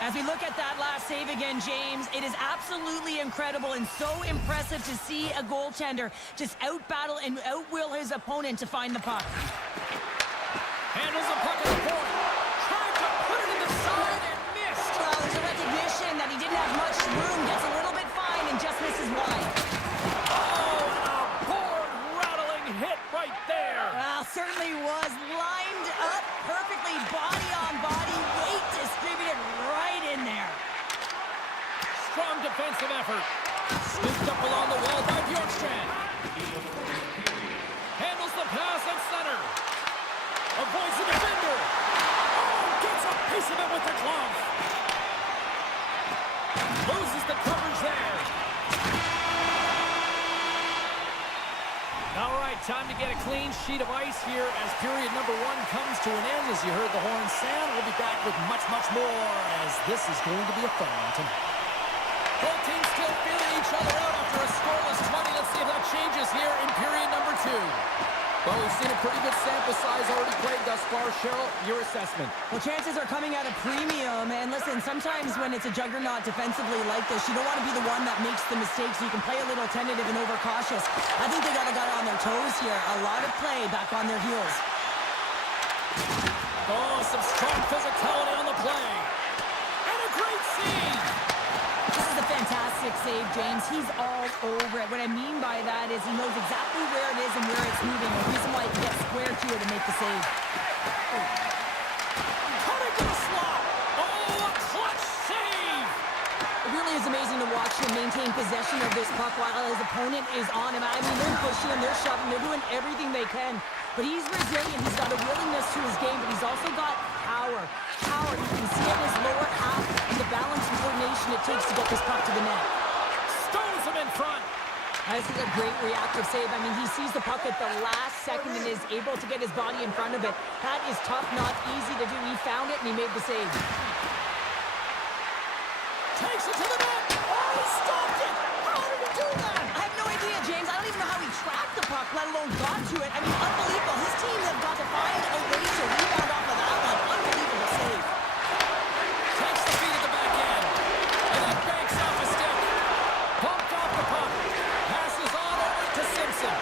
As we look at that last save again, James, it is absolutely incredible and so impressive to see a goaltender just outbattle and outwill his opponent to find the puck. Handles the puck at the point. Tried to put it in the side and missed. Well, there's a recognition that he didn't have much room. Gets a little bit fine and just misses wide. Oh, and a board-rattling hit right there. Well, certainly was lined up perfectly, body on body, weight distributed right in there. Strong defensive effort. Scooped up along the wall by Bjorkstrand. Handles the pass at center. Avoids the defender. Oh, gets a piece of it with the glove. Loses the coverage there. All right, time to get a clean sheet of ice here as period number 1 comes to an end. As you heard the horn sound, we'll be back with much, much more as this is going to be a fun one tonight. Both teams still feeling each other out after a scoreless 20. Let's see if that changes here in period number 2. Well, we've seen a pretty good sample size already played thus far. Cheryl, your assessment? Well, chances are coming at a premium, and listen, sometimes when it's a juggernaut defensively like this, you don't want to be the one that makes the mistake, so you can play a little tentative and overcautious. I think they got on their toes here. A lot of play back on their heels. Oh, some strong physicality on the play. And a great save. This is a fantastic save, James. He's all over it. What I mean by that is he knows exactly where it is and where it's moving. The reason why he can get square to it and make the save. Cut it to the slot. Oh, a clutch save. It really is amazing to watch him maintain possession of this puck while his opponent is on him. I mean, they're pushing him, they're shoving, they're doing everything they can. But he's resilient. He's got a willingness to his game, but he's also got power. Power. You can see it in his lower half and the balance and coordination it takes to get this puck to the net. Stones him in front. This is a great reactive save. I mean, he sees the puck at the last second and is able to get his body in front of it. That is tough, not easy to do. He found it and he made the save. Takes it to the net. Oh, he stopped it. How did he do that? I have no idea, James. I don't even know how he tracked the puck, let alone got to it. I mean, unbelievable. His team have got to find a way to rebound off of that one. Unbelievable save. Takes the feed at the back end. And then banks off a stick. Bumped off the puck. Passes on over to Simpson.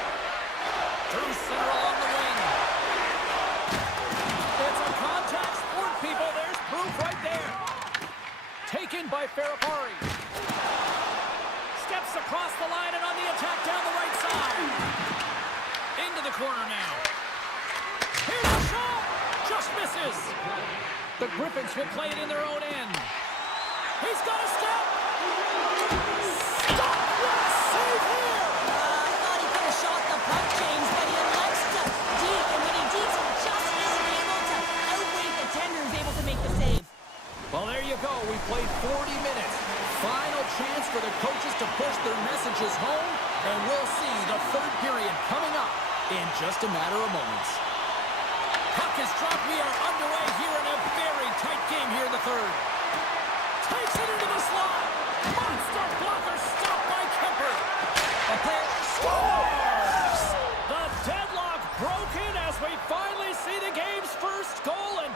Through center along the wing. It's a contact sport, people. There's proof right there. Taken by Ferrapari. Steps across the line and on the attack down the right side. Into the corner now. Here's a shot. Just misses. The Griffins will play it in their own end. He's got a step. Stop. What a save here. I thought he could have shot the puck, James, but he elects to deke, and when he dekes, he just isn't able to outweight the tender who's able to make the save. Well, there you go. We played 40 minutes. Final chance for the coaches to push their messages home, and we'll see the third period coming up in just a matter of moments. Puck is dropped. We are underway here in a very tight game here in the third. Takes it into the slot. Monster blocker stopped by Kemper. The player Scores! The deadlock broken as we finally see the game's first goal, and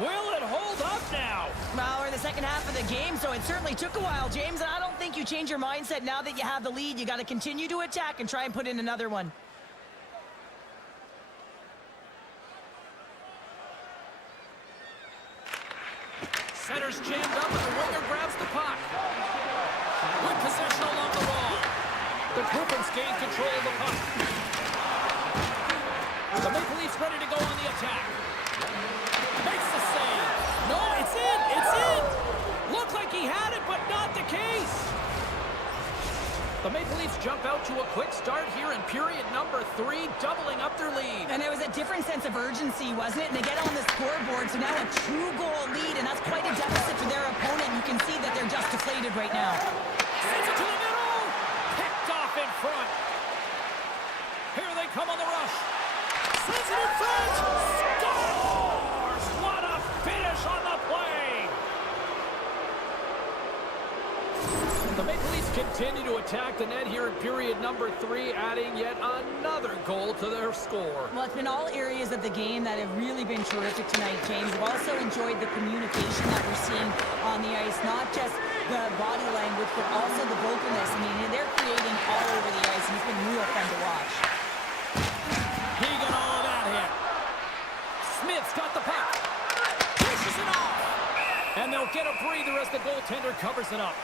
will it hold up now? Well, we're in the second half of the game, so it certainly took a while, James, and I don't think you change your mindset now that you have the lead. You got to continue to attack and try and put in another one. Center's jammed up and the winger grabs the puck. With possession along the wall. The The Bruins gain control of the puck. The Maple Leafs ready to go on the attack. Makes the save. No, it's in. It's in. Looked like he had it, but not the case. The Maple Leafs jump out to a quick start here in period number 3, doubling up their lead. And it was a different sense of urgency, wasn't it? And they get on the scoreboard, so now a 2-goal lead, and that's quite a deficit for their opponent. You can see that they're just deflated right now. Sends it to the middle. Picked off in front. Here they come on the rush. Sends it in front. Scores! What a finish on the play! The Maple Leafs continue to attack the net here in period number 3, adding yet another goal to their score. Well, it's been all areas of the game that have really been terrific tonight, James. We've also enjoyed the communication that we're seeing on the ice, not just the body language, but also the vocalness. I mean, they're creating all over the ice, and it's been real fun to watch. He got all of that hit. Smith's got the puck. Pushes it off. And they'll get a breather as the goaltender covers it up.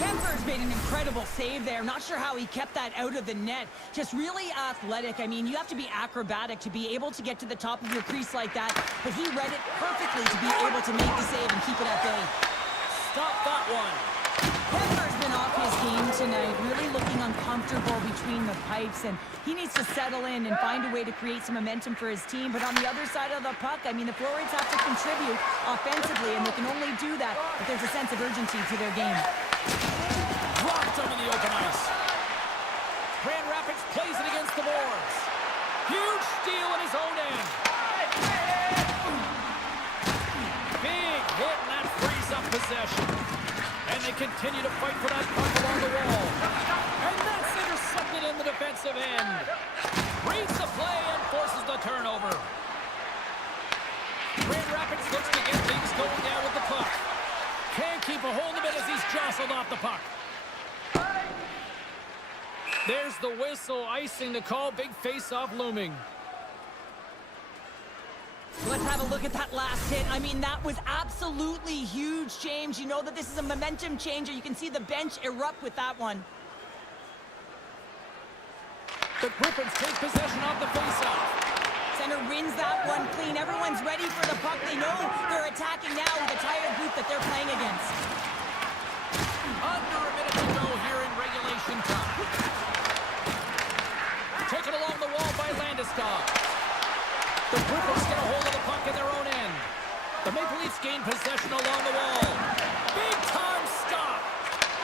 Kemper's made an incredible save there. Not sure how he kept that out of the net. Just really athletic. I mean, you have to be acrobatic to be able to get to the top of your crease like that. But he read it perfectly to be able to make the save and keep it at bay. Stop that one. Kemper's been off his game tonight, really looking uncomfortable between the pipes, and he needs to settle in and find a way to create some momentum for his team. But on the other side of the puck, I mean, the forwards have to contribute offensively, and they can only do that if there's a sense of urgency to their game. Dropped him in the open ice. Grand Rapids plays it against the boards. Huge steal in his own end. Big hit, and that frees up possession. And they continue to fight for that puck along the wall. And that's intercepted in the defensive end. Reads the play and forces the turnover. Grand Rapids looks to get things going down with the puck. Can't keep a hold of it as he's jostled off the puck. There's the whistle, icing the call. Big face-off looming. Let's have a look at that last hit. I mean, that was absolutely huge, James. You know that this is a momentum changer. You can see the bench erupt with that one. The Griffins take possession of the face-off. Center wins that one clean. Everyone's ready for the puck. They know they're attacking now with a tired group that they're playing against. Under a minute to go here in regulation time. Taken along the wall by Landeskog. The Griffins get a hold of the puck in their own end. The Maple Leafs gain possession along the wall. Big time stop.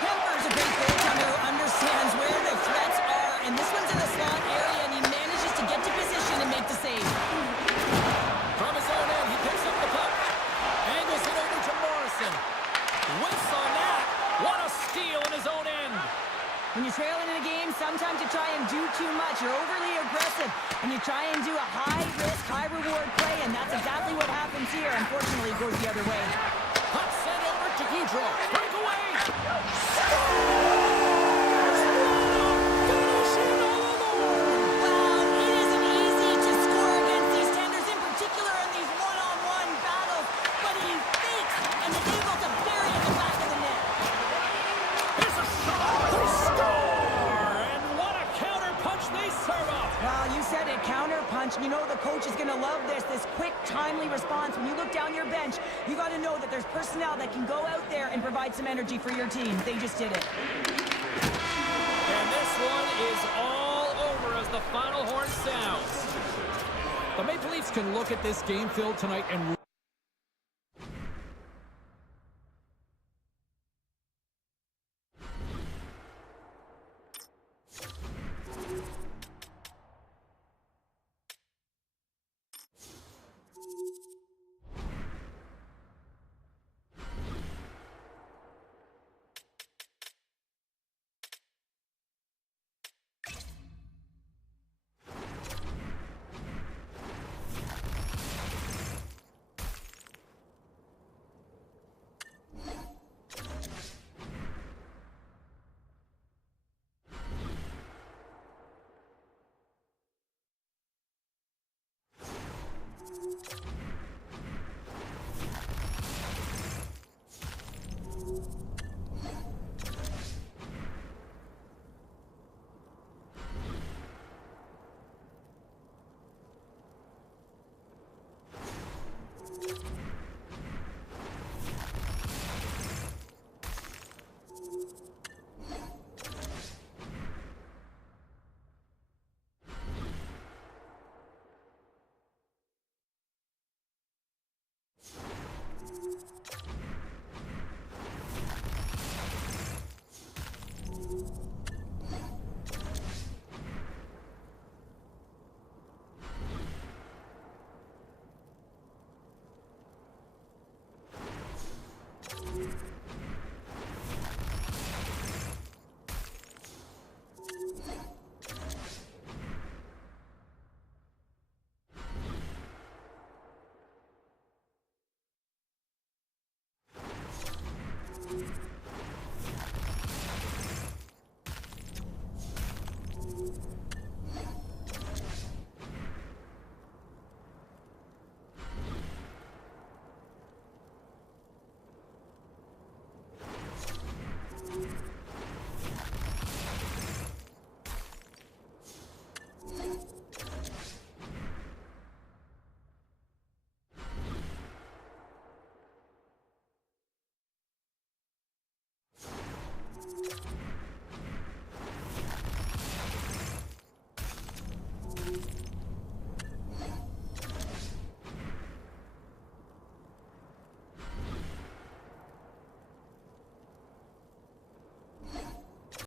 Kemper's a big goaltender who understands where the threats are, and this one's in the slot area, and he manages to get to position and make the save. From his own end, he picks up the puck. Angles it over to Morrison. Whiffs on that. What a steal in his own end. When you're trailing in a game, sometimes you try and do too much. You're overly aggressive, and you try and do a high-risk, high-reward play, and that's exactly what happens here. Unfortunately, it goes the other way. Puck sent over to Gaudreau. Breakaway. Wow, it isn't easy to score against these tenders, in particular in these one-on-one battles, but he fakes and is able to bury in the back of the net. Here's a shot. They score. And what a counter punch they serve up. Well, you said it, counter punch. You know the coach is going to love this quick, timely response. When you look down your bench, you got to know that there's personnel that can go out there and provide some energy for your team. They just did it. And this one is all over as the final horn sounds. The Maple Leafs can look at this game, Phil, tonight and